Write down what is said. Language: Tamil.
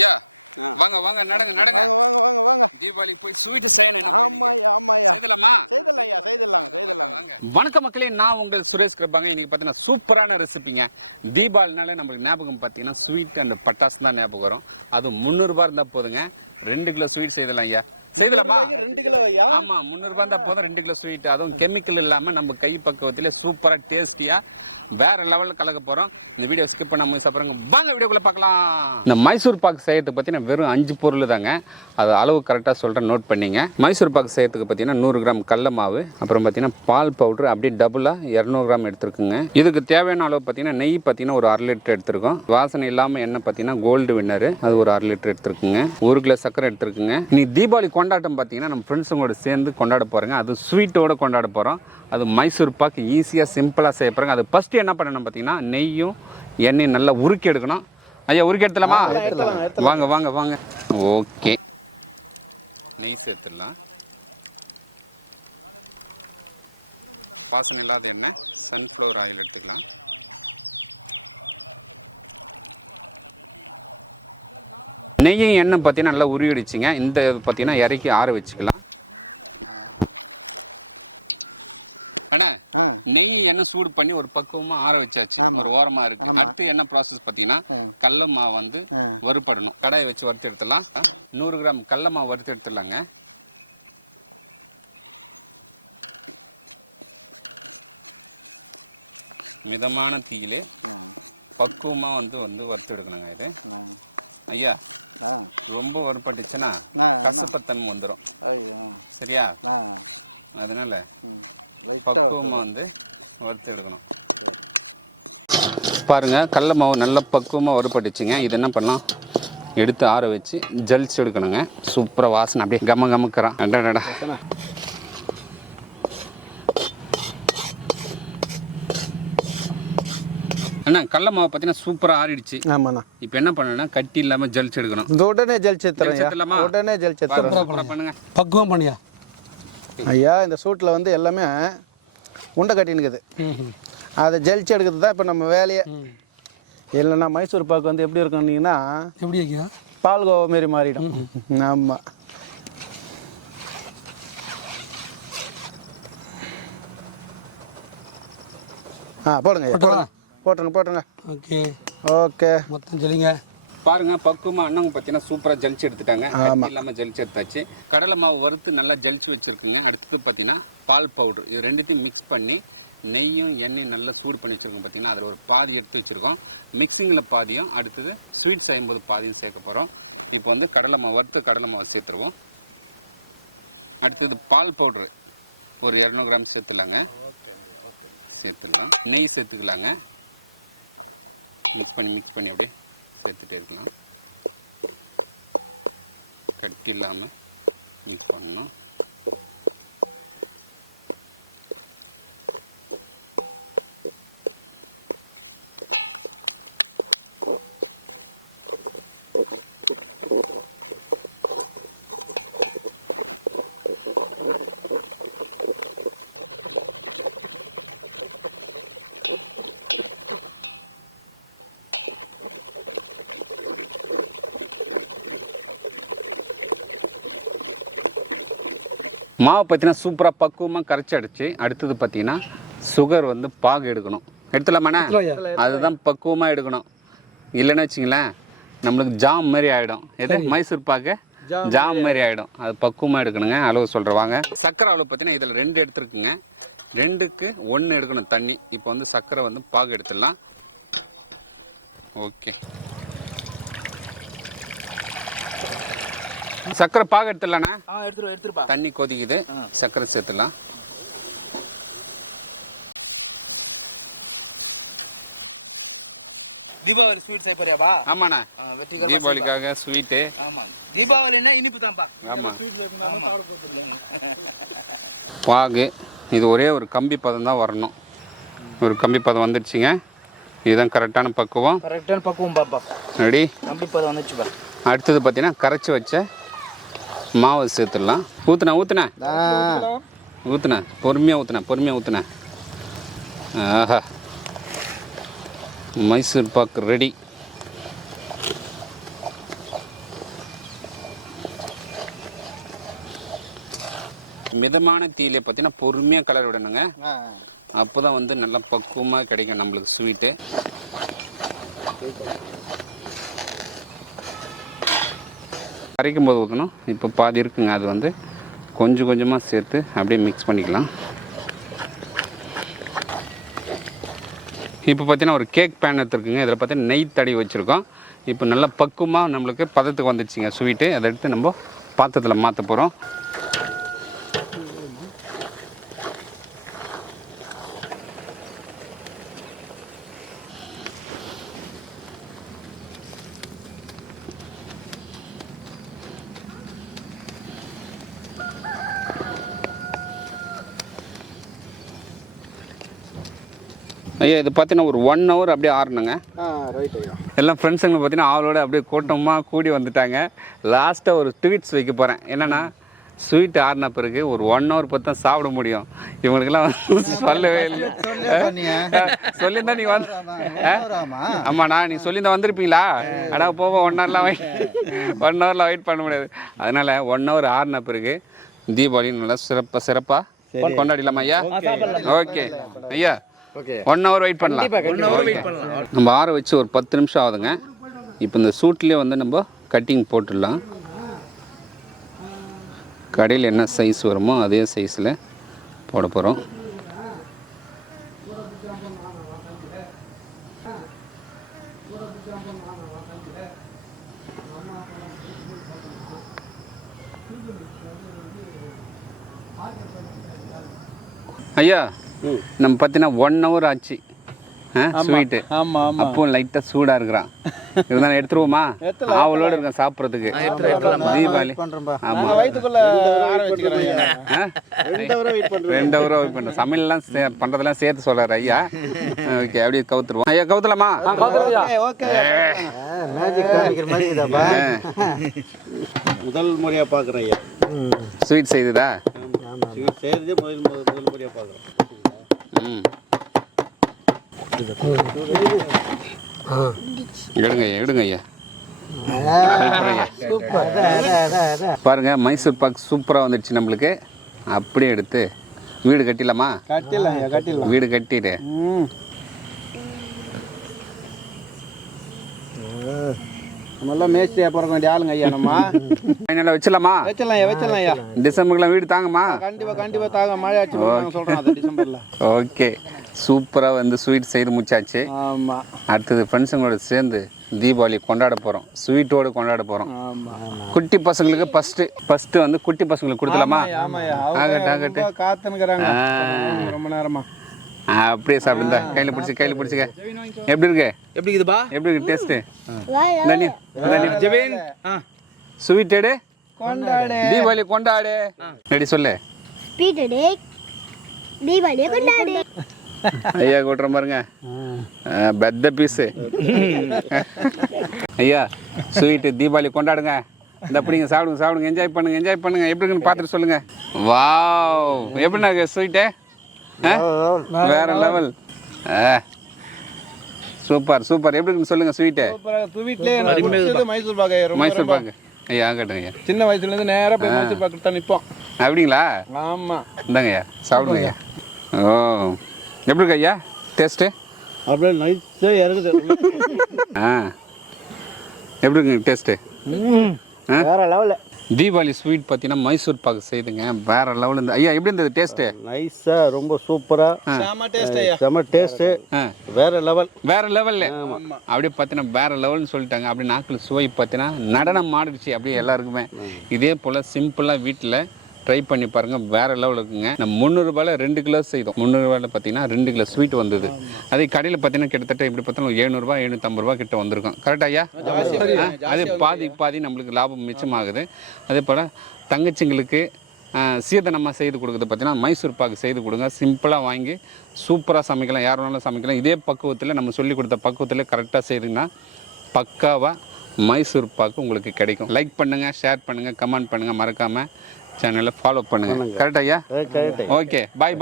ஐயா வாங்க வாங்க நடங்க நடங்க வாங்க வாங்க வாங்க தீபாவளி போய் ஸ்வீட் செய்யணும். ஆமாய்யா ஆமாய்யா செய்யலாமா? செய்தலாம். வணக்கம் மக்களே, நான் உங்கள் சுரேஷ் கிருப்பாங்க. இன்னைக்கு பார்த்தீங்கன்னா சூப்பரான ரெசிபிங்க. தீபாவளினாலே நம்மளுக்கு ஞாபகம் பார்த்தீங்கன்னா ஸ்வீட் அண்ட் பட்டாசு தான் ஞாபகம் வரும். அது 300 ரூபாய் இருந்தால் போதுங்க. 2 கிலோ ஸ்வீட் செய்யலாம் ஐயா. செய்யலாமா? 2 கிலோ ஐயா. ஆமா, 300 ரூபாய் இருந்தால் போதும். 2 கிலோ ஸ்வீட், அதுவும் கெமிக்கல் இல்லாமல் நம்ம கை பக்குவத்தில் சூப்பராக டேஸ்டியாக வேற லெவலில் கலக்க போகிறோம். இந்த வீடியோ ஸ்கிப் பண்ணாமல் சாப்பிட்றோங்க. வாங்க வீடியோக்குள்ளே பார்க்கலாம். இந்த மைசூர் பாக்கு செய்யறதுக்கு பார்த்தீங்கன்னா வெறும் 5 பொருள் தாங்க. அது அளவு கரெக்டாக சொல்கிறேன், நோட் பண்ணிங்க. மைசூர் பாக்கு செய்யறதுக்கு பார்த்தீங்கன்னா 100 கிராம் கடல மாவு, அப்புறம் பார்த்தீங்கன்னா பால் பவுடர் அப்படியே டபுளாக 200 கிராம் எடுத்துருக்குங்க. இதுக்கு தேவையான அளவு பார்த்தீங்கன்னா நெய் பார்த்தீங்கன்னா ஒரு 1/2 லிட்டர் எடுத்துருக்கோம். வாசனை இல்லாமல் எண்ணெய் பார்த்தீங்கன்னா கோல்டு வின்னர், அது ஒரு 1/2 லிட்டர் எடுத்துருக்குங்க. 1 கிலோ சக்கரை எடுத்துருக்குங்க. நீ தீபாவளி கொண்டாட்டம் பார்த்தீங்கன்னா நம்ம ஃப்ரெண்ட்ஸுங்களோட சேர்ந்து கொண்டாட போகிறோங்க. அது ஸ்வீட்டோடு கொண்டாட போகிறோம். அது மைசூர் பாக்கு ஈஸியாக சிம்பிளாக செய்ய போகிறோங்க. அது ஃபஸ்ட்டு என்ன பண்ணணும் பார்த்தீங்கன்னா நெய்யும் எண்ணெயும் நல்லா உருக்கி எடுக்கணும். ஐயா உருக்கி எடுத்துலாமா? வாங்க வாங்க வாங்க. ஓகே, நெய் சேர்த்துடலாம். வாசனை இல்லாத எண்ணெய் சன்ஃப்ளவர் ஆயில் எடுத்துக்கலாம். நெய்யும் எண்ணெய் பார்த்தீங்கன்னா நல்லா உருகிடுச்சிங்க. இந்த பார்த்தீங்கன்னா இறக்கி ஆற வச்சுக்கலாம். அண்ணா, நெய் எண்ணெய் சூடு பண்ணி ஒரு பக்குவமா ஆற வச்சாச்சு, ஒரு ஓரமா இருக்கு. அடுத்து என்ன ப்ராசஸ் பார்த்தீங்கன்னா கடல மாவு வந்து வறுபடணும். கடாயை வச்சு வறுத்து எடுத்துடலாம். 100 கிராம் கடல மாவு வறுத்து எடுத்துடலாங்க. மிதமான தீயிலே பக்குவமா வந்து வறுத்து எடுக்கணுங்க. இது ஐயா ரொம்ப வறுபட்டுச்சுன்னா கசப்பத்தன்மை வந்துடும். சரியா? அதனால பக்குவமாக வந்து வறுத்து எடுக்கணும். பாருங்கள், கடல மாவு நல்ல பக்குவமாக வறுபட்டுச்சுங்க. இது என்ன பண்ணலாம், எடுத்து ஆற வச்சு ஜலிச்சு எடுக்கணுங்க. சூப்பராக வாசனை அப்படியே கமக்கிறான். அடடா, அண்ணா கடல மாவு பார்த்தீங்கன்னா சூப்பராக ஆறிடுச்சு. ஆமாண்ணா. இப்போ என்ன பண்ணணும்னா கட்டி இல்லாமல் ஜலிச்சு எடுக்கணும். உடனே ஜலிச்சுலாமா? உடனே ஜலிச்சு சூப்பராக பண்ணுங்க. பக்குவம் பண்ணியா ஐயா. இந்த சூட்டில் வந்து எல்லாமே உண்டை கட்டினுக்குது. அதை ஜலிச்சு எடுக்கிறது தான் இப்போ நம்ம வேலையே. இல்லைன்னா மைசூர் பாக்கு வந்து எப்படி இருக்குன்னீங்கன்னா எப்படி ஐயா பால்கோவா மாரி மாறிடும். ஆமாம். போடுங்க. போட்டவா? போட்டுருங்க. ஓகே ஓகே, மொத்தம் ஜலிங்க. பாருங்க, பக்குவமாக அண்ணங்க பார்த்தீங்கன்னா சூப்பராக ஜலிச்சு எடுத்துட்டாங்க. கட்டி இல்லாமல் ஜலிச்சு எடுத்தாச்சு. கடலை மாவு வறுத்து நல்லா ஜலிச்சு வச்சுருக்குங்க. அடுத்தது பார்த்தீங்கன்னா பால் பவுட்ரு, இது ரெண்டுத்தையும் மிக்ஸ் பண்ணி நெய்யும் எண்ணெயும் நல்லா சூடு பண்ணி வச்சுருக்கோம். பார்த்தீங்கன்னா அதில் ஒரு பாதி எடுத்து வச்சுருக்கோம். மிக்சிங்கில் பாதியும், அடுத்தது ஸ்வீட் செய்யும்போது பாதியும் சேர்க்க போகிறோம். இப்போ வந்து கடலை மாவு வறுத்து கடலை மாவு சேர்த்துருவோம். அடுத்தது பால் பவுட்ரு ஒரு 200 கிராம் சேர்த்துலாங்க. சேர்த்துடலாம். நெய் சேர்த்துக்கலாங்க. மிக்ஸ் பண்ணி அப்படியே சேர்த்துட்டே இருக்கலாம். கட்டி இல்லாமல் மிக்ஸ் பண்ணணும். மாவு பார்த்தீங்கன்னா சூப்பராக பக்குவமாக கரைச்சி அடிச்சு, அடுத்தது பார்த்தீங்கன்னா சுகர் வந்து பாகு எடுக்கணும். எடுத்துலாமாண்ணா? அதுதான் பக்குவமாக எடுக்கணும். இல்லைன்னு வச்சிங்களேன் நம்மளுக்கு ஜாம் மாதிரி ஆகிடும். எது மைசூர் பாக்கு ஜாம் மாதிரி ஆகிடும். அது பக்குவமாக எடுக்கணுங்க. அளவு சொல்கிறவாங்க. சர்க்கரை அளவு பார்த்தீங்கன்னா இதில் 2 எடுத்துருக்குங்க. 2க்கு 1 எடுக்கணும் தண்ணி. இப்போ வந்து சர்க்கரை வந்து பாகு எடுத்துடலாம். ஓகே, சர்க்கரை பாகு எடுத்துடலாண்ணா. எடுத்துருப்பா. தண்ணி கொதிக்குது, சர்க்கரை சேர்த்துடலாம். தீபாவளி ஸ்வீட் செய்ய போறியாப்பா? ஆமாண்ணா, வெற்றிகரமா தீபாவளிக்காக ஸ்வீட்டு. ஆமா, தீபாவளினா இனிப்பு தான்ப்பா. ஸ்வீட் செய்யணும், சாப்பிட போதும். பாகு இது ஒரே ஒரு கம்பி பதம் தான் வரணும். ஒரு கம்பி பதம் வந்துடுச்சுங்க. இதுதான் கரெக்டான பக்குவம். கரெக்டான பக்குவம் பாப்பா. ரெடி, கம்பி பதம் வந்துச்சுப்பா. அடுத்தது பார்த்தீங்கன்னா கரைச்சி வச்ச மாவு சேர்த்துடலாம். ஊற்றுனா பொறுமையாக ஊற்றுனா. ஆஹா, மைசூர் பாக்கு ரெடி. மிதமான தீயிலே பார்த்தீங்கன்னா பொறுமையாக கலர் விடணுங்க. அப்போ தான் வந்து நல்லா பக்குவமாக கிடைக்கும் நம்மளுக்கு ஸ்வீட்டு. கரைக்கும் போது ஊற்றணும். இப்போ பாதி இருக்குங்க, அது வந்து கொஞ்சம் கொஞ்சமாக சேர்த்து அப்படியே மிக்ஸ் பண்ணிக்கலாம். இப்போ பார்த்தீங்கன்னா ஒரு கேக் பேன் எடுத்துருக்குங்க. இதில் பார்த்தீங்கன்னா நெய் தடவி வச்சுருக்கோம். இப்போ நல்லா பக்குவமாக நம்மளுக்கு பதத்துக்கு வந்துடுச்சுங்க ஸ்வீட்டு. அதை எடுத்து நம்ம பாத்திரத்தில் மாற்ற போகிறோம். ஐயா இது பார்த்தீங்கன்னா ஒரு 1 hour அப்படியே ஆறணுங்க. ரைட் ஐயா. எல்லாம் ஃப்ரெண்ட்ஸுங்க பார்த்தீங்கன்னா அவளோட அப்படியே கூட்டமாக கூடி வந்துட்டாங்க. லாஸ்ட்டாக ஒரு ட்வீட்ஸ் வைக்க போகிறேன். என்னென்னா ஸ்வீட் ஆறின பிறகு ஒரு 1 hour பார்த்து தான் சாப்பிட முடியும். இவங்களுக்கெல்லாம் சொல்லவே இல்லை. சொல்லியிருந்தா நீங்கள் வந்து ஆமாண்ணா நீங்கள் சொல்லியிருந்தா வந்திருப்பீங்களா? ஆனால் போக 1 hourலாம் வெயிட் பண்ண முடியாது. அதனால் 1 hour ஆறின பிறகு தீபாவளி நல்லா சிறப்பாக கொண்டாடிடலாமா ஐயா? ஓகே ஐயா, 1 hour வெயிட் பண்ணலாம். நம்ம ஆற வச்சு ஒரு 10 நிமிஷம் ஆகுதுங்க. இப்போ இந்த சூட்லேயே வந்து நம்ம கட்டிங் போட்டுடலாம். கடையில் என்ன சைஸ் வருமோ அதே சைஸில் போட போகிறோம். ஐயா நம்ம பார்த்தீங்கன்னா 1 hour ஆச்சு ஸ்வீட்டு. அப்போ லைட்டாக சூடாக இருக்கிறான். இருந்தாலும் எடுத்துருவோமா? அவளோடு இருக்கேன் சாப்பிட்றதுக்கு. தீபாவளி ஆமாம் 2 hour வெயிட் பண்ணுறேன். சமையல்லாம் பண்ணுறதெல்லாம் சேர்த்து சொல்கிறார் ஐயா. ஓகே அப்படியே கவுத்துருவோம். ஐயா கவுத்தலாமா? முதல் முறையாக பார்க்குறேன் ஐயா ஸ்வீட் செய்ததா? செய்கிறது முதல் முறையாக பார்க்குறேன். எடுங்க ஐயா. பாருங்க மைசூர் பாக் சூப்பராக வந்துடுச்சு நம்மளுக்கு. அப்படியே எடுத்து வீடு கட்டிடலாமா? வீடு கட்டிட்டு நல்லா மேஸ்திரியா பிறக்க வேண்டிய ஆளுங்க ஐயா. நம்ம ஃபைனலாக வச்சிடலாமா? வச்சிடலாம் ஐயா. டிசம்பருக்குலாம் வீடு தாங்கம்மா? கண்டிப்பாக தாங்க. மழை ஆச்சு சொல்கிறேன் டிசம்பரில். ஓகே சூப்பராக வந்து ஸ்வீட் செய்து முடிச்சாச்சு. ஆமாம். அடுத்தது ஃப்ரெண்ட்ஸுங்களோட சேர்ந்து தீபாவளி கொண்டாட போகிறோம். ஸ்வீட்டோடு கொண்டாட போகிறோம். குட்டி பசங்களுக்கு ஃபஸ்ட்டு வந்து குட்டி பசங்களுக்கு கொடுத்துலாமா? ஆகட்டு காத்துனுக்குறாங்க ரொம்ப நேரமா. அப்படியே சாப்பிடுந்தா கையில் பிடிச்சிக்க. எப்படி இருக்கு டேஸ்ட்டு? ஸ்வீட்டடு தீபாவளி கொண்டாடு. ரெடி சொல்லு. ஐயா கூட்டுற பாருங்க பெத்த பீஸு. ஐயா ஸ்வீட்டு தீபாவளி கொண்டாடுங்க. இந்த அப்படிங்க சாப்பிடுங்க என்ஜாய் பண்ணுங்க. எப்படி இருக்குன்னு பார்த்துட்டு சொல்லுங்க. வாவ் எப்படின்னா ஸ்வீட்டு வேற லெவல். சூப்பர் எப்படி இருக்குன்னு சொல்லுங்க. ஸ்வீட்டு மைசூர் பாக்கு ஐயா ஆகட்டுங்க ஐயா. சின்ன வயசுலேருந்து நேராக போய் மைசூர் பாக்கு தான் நிற்போம். அப்படிங்களா? ஆமாம். இந்தாங்க ஐயா சாப்பிடுங்க ஐயா. ஓ எப்படி இருக்கு ஐயா டேஸ்ட்டு? அப்படியே நைஸாக இருக்குது. எப்படி இருக்குங்க டேஸ்ட்டு? வேற லெவலில். தீபாவளி ஸ்வீட் பார்த்தீங்கன்னா மைசூர் பாக்கு செய்துங்க வேற லெவல் இருந்து. ஐயா எப்படி இருந்தது டேஸ்ட்டு? நைஸாக ரொம்ப சூப்பராக செம டேஸ்ட்டு வேற லெவல். அப்படியே பார்த்தீங்கன்னா வேற லெவல்னு சொல்லிட்டாங்க. அப்படியே நாக்கில் சுவை பார்த்தீங்கன்னா நடனம் ஆடிடுச்சு அப்படியே எல்லாருக்குமே. இதே போல் சிம்பிளாக வீட்டில் ட்ரை பண்ணி பாருங்கள். வேறு லெவல் இருக்குங்க. நம்ம 300 ரூபாயில் 2 கிலோ செய்தோம். 300 ரூபாயில் பார்த்தீங்கன்னா 2 கிலோ ஸ்வீட் வந்தது. அதே கடையில் பார்த்தீங்கன்னா கிட்டத்தட்ட எப்படி பார்த்தாலும் 700 ரூபா 750 ரூபா கிட்ட வந்திருக்கும். கரெக்டாக ஐயா? அது பாதி நம்மளுக்கு லாபம் மிச்சமாகுது. அதே போல் தங்கச்சிங்களுக்கு சீதனமாக செய்து கொடுக்குறது பார்த்தீங்கன்னா மைசூர் பாக்கு செய்து கொடுங்க. சிம்பிளாக வாங்கி சூப்பராக சமைக்கலாம். யார் வேணாலும் சமைக்கலாம். இதே பக்குவத்தில் நம்ம சொல்லி கொடுத்த பக்குவத்தில் கரெக்டாக செய்திங்கன்னா பக்காவாக மைசூர் பாக்கு உங்களுக்கு கிடைக்கும். லைக் பண்ணுங்கள், ஷேர் பண்ணுங்கள், கமெண்ட் பண்ணுங்கள், மறக்காமல் சேனலை ஃபாலோ பண்ணுங்கள். கரெக்ட் ஐயா? Okay bye.